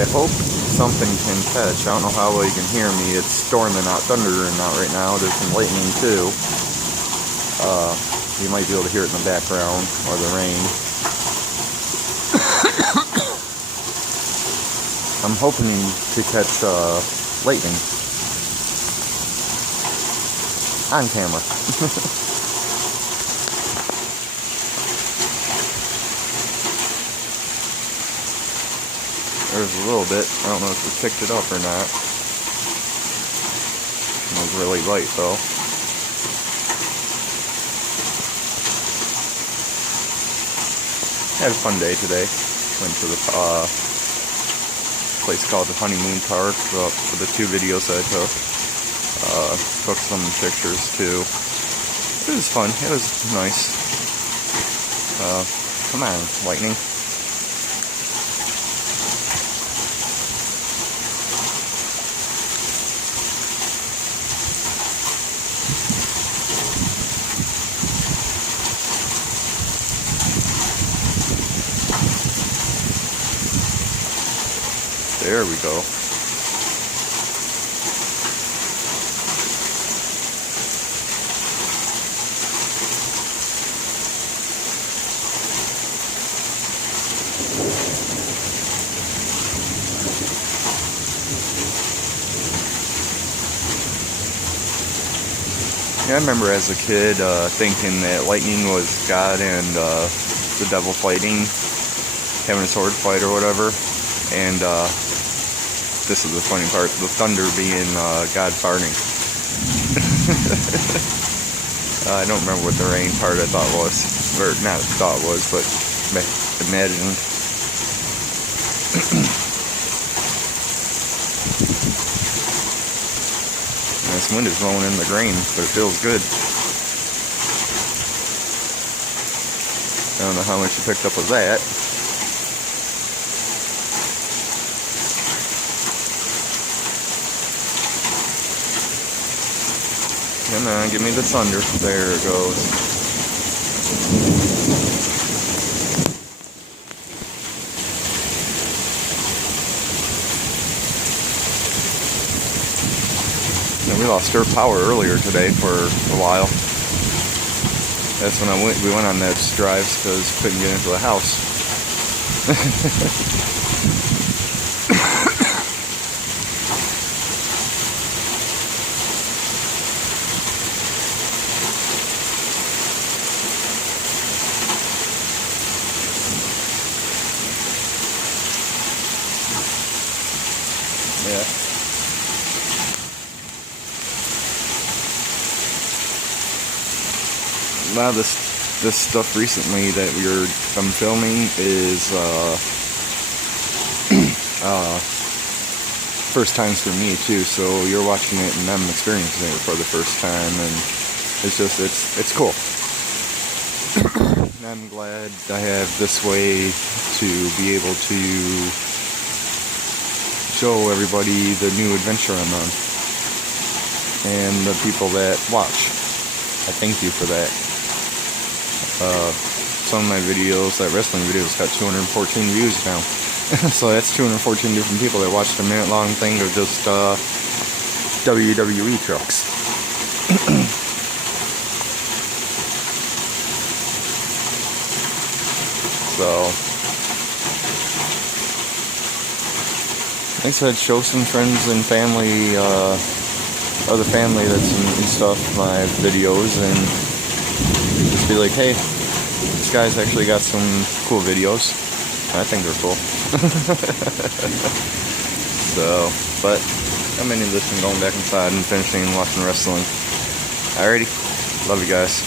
I hope something can catch. I don't know how well you can hear me. It's storming out, thundering out right now. There's some lightning too. You might be able to hear it in the background, or the rain. I'm hoping to catch lightning on camera. There's a little bit. I don't know if we picked it up or not. It was really light though. I had a fun day today. Went to the place called the Honeymoon Park for the 2 videos that I took. Took some pictures too. It was fun. It was nice. Come on, lightning. There we go. Yeah, I remember as a kid thinking that lightning was God and the devil fighting, having a sword fight or whatever, and this is the funny part, the thunder being God farting. I don't remember what the rain part I thought was, or not thought was, but imagined. This wind is blowing in the grain, but it feels good. I don't know how much you picked up of that. Come on, give me the thunder. There it goes. And we lost our power earlier today for a while. That's when we went on those drives because we couldn't get into the house. Yeah. A lot of this stuff recently that I'm filming is first times for me too. So you're watching it and I'm experiencing it for the first time, and it's cool. And I'm glad I have this way to be able to show everybody the new adventure I'm on, and the people that watch. I thank you for that. Some of my videos, that wrestling videos, got 214 views now. So that's 214 different people that watched a minute-long thing of just WWE trucks. So like I said, show some friends and family, other family that's in stuff, my videos, and just be like, hey, this guy's actually got some cool videos. I think they're cool. So, but I'm into this and going back inside and finishing and watching wrestling. Alrighty, love you guys.